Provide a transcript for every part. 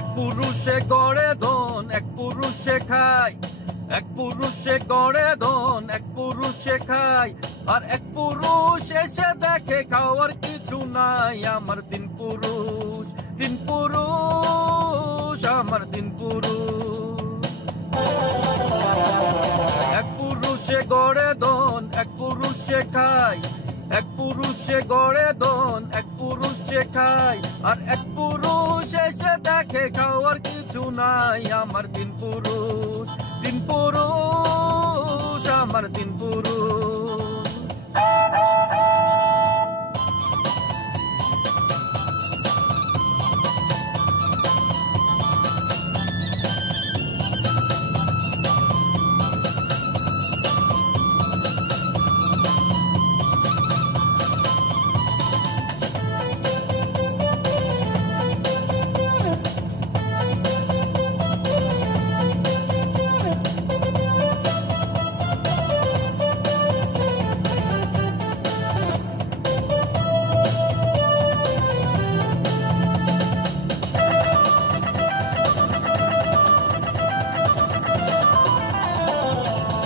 এক পুরুষে গড়ে ধন, এক পুরুষে খায়। এক পুরুষে গড়ে ধন, এক পুরুষে খায়। আর এক পুরুষ এসে দেখে খাওয়ার কিছু নাই। আমার তিন পুরুষ, তিন পুরুষ, আমার তিন পুরুষ। এক পুরুষে গড়ে ধন, এক পুরুষে খায়। এক পুরুষে গড়ে ধন, এক পুরুষে খায়। আর এক পুরুষ এসে দেখে খাওয়ার কিছু নাই। আমার তিন পুরুষ, তিন পুরুষ, আমার তিন পুরুষ।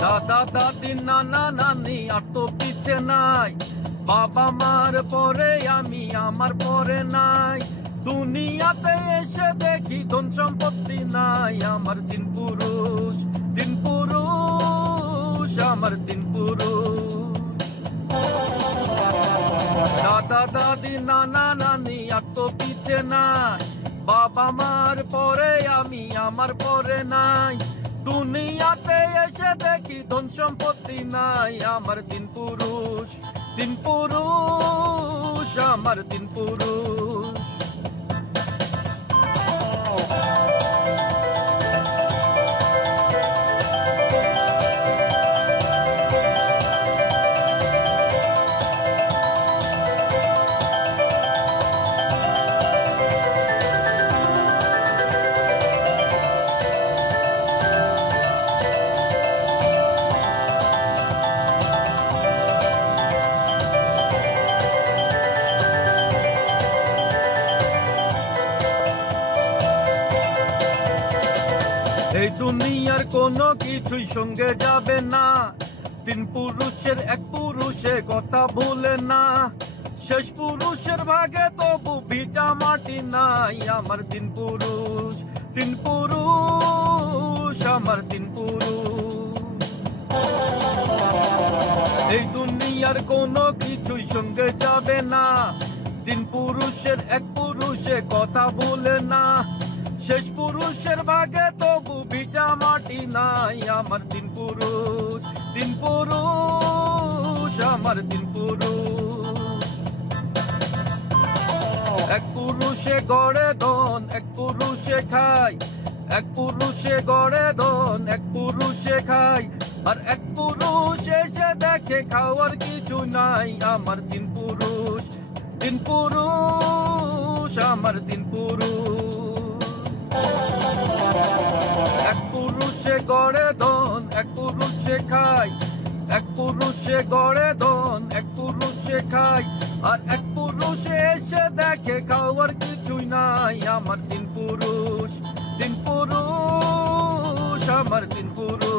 দাদা দাদি নানা নানি আর তো পিছে নাই। বাবা মার পরে আমি, আমার পরে নাই। দুনিয়াতে এসে দেখি ধন সম্পত্তি নাই। আমার তিন পুরুষ, তিন পুরুষ, আমার তিন পুরুষ। দাদা দাদি নানা নানি আর তো পিছে নাই। বাবা মার পরে আমি, আমার পরে নাই। দুনিয়াতে এসে দেখি ধন সম্পত্তি নাই। আমার তিন পুরুষ, তিন পুরুষ, আমার তিন পুরুষ। এই দুনিয়ার কোনো কিছুই সঙ্গে যাবে না। তিন পুরুষের এক পুরুষে কথা ভুলে না। শেষ পুরুষের ভাগে তবু ভিটা মাটি নাই। আমার তিন পুরুষ, তিন পুরুষ, আমার তিন পুরুষ। এই দুনিয়ার কোনো কিছুই সঙ্গে যাবে না। তিন পুরুষের এক পুরুষে কথা ভুলে না। শেষ পুরুষের ভাগে তবু ভিটা মাটি নাই। আমার তিন পুরুষ, তিন পুরুষ, আমার তিন পুরুষ। এক পুরুষে গড়ে ধন, এক পুরুষে খায়। এক পুরুষে গড়ে ধন, এক পুরুষে খায়। আর এক পুরুষ এসে দেখে খাওয়ার কিছু নাই। আমার তিন পুরুষ, তিন পুরুষ, আমার তিন পুরুষ। এক পুরুষে গড়ে ধন, এক পুরুষে খায়। এক পুরুষে গড়ে ধন, এক পুরুষে খায়। আর এক পুরুষে এসে দেখে খাওয়ার কিছুই নাই। আমার তিন পুরুষ, তিন পুরুষ, আমার তিন পুরুষ।